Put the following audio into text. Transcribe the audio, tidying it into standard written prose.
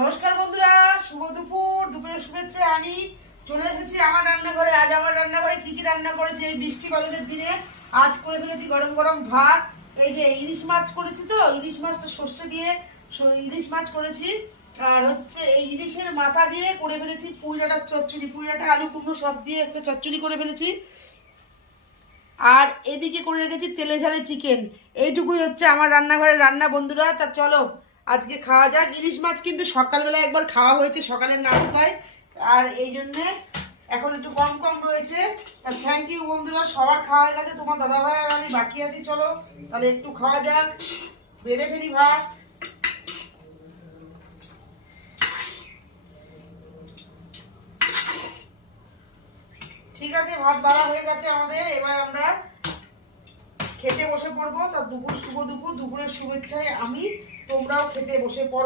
নমস্কার বন্ধুরা, শুভ দুপুর। দুপুরের শুভেচ্ছা। আমি চলে এসেছি আমার রান্নাঘরে। আজ আমার রান্নাঘরে কি কি রান্না করেছি এই বৃষ্টি বাদলের দিনে। আজ করে ফেলেছি গরম গরম ভাত। এই যে ইলিশ মাছ করেছি, তো ইলিশ মাছটা সর্ষে দিয়ে ইলিশ মাছ করেছি। আর হচ্ছে এই ইলিশের মাথা দিয়ে করে ফেলেছি পুঁইডাঁটার চচ্চড়ি, পুঁইডাঁটা আলু কুমড়ো সব দিয়ে একটা চচ্চড়ি করে ফেলেছি। আর এদিকে করে রেখেছি তেলে ঝালে চিকেন। এইটুকুই হচ্ছে আমার রান্নাঘরের রান্না বন্ধুরা। তা চলো আজকে খাওয়া যাক। ইলিশ মাছ কিন্তু সকালবেলা একবার খাওয়া হয়েছে সকালের নাস্তায়, আর এই জন্যে এখন একটু কম কম রয়েছে। তা থ্যাংক ইউ বন্ধুরা, সবার খাওয়া হয়ে গেছে, তোমার দাদাভাই আর আমি বাকি আছি। চলো তাহলে একটু খাওয়া যাক, বেড়ে ফেলি ভাত। ঠিক আছে, ভাত বাড়া হয়ে গেছে আমাদের। এবার আমরা খেতে বসে পড়বো। তা দুপুর শুভ দুপুর, দুপুরের শুভেচ্ছায় আমি, তোমরাও খেতে বসে পড়ো।